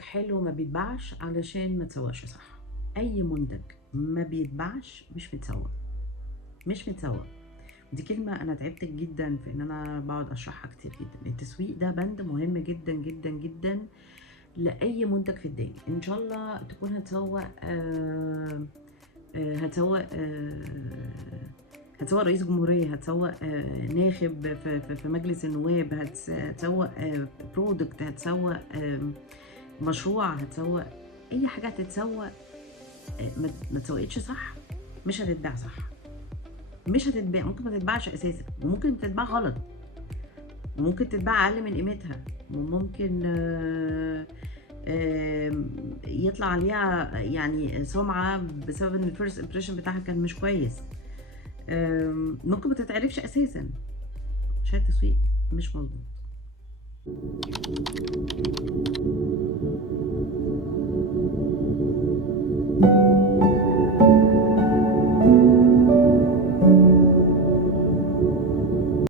منتج حلو ما بيتباعش علشان ما اتسوقش صح. اي منتج ما بيتباعش مش متسوق، مش متسوق. دي كلمة أنا تعبت جدا في إن أنا بقعد أشرحها كتير جدا. التسويق ده بند مهم جدا جدا جدا لأي منتج في الدنيا. إن شاء الله تكون هتسوق هتسوق هتسوق رئيس جمهورية، هتسوق ناخب في مجلس النواب، هتسوق برودكت، هتسوق مشروع، هتسوق أي حاجة هتتسوق ما تسوقتش صح مش هتتباع صح، مش هتتباع. ممكن ما تتباعش أساسا، وممكن تتباع غلط، وممكن تتباع أقل من قيمتها، وممكن يطلع عليها يعني سمعة بسبب ان الفيرست امبريشن بتاعها كان مش كويس. ممكن ما تتعرفش اساسا عشان التسويق مش مظبوط.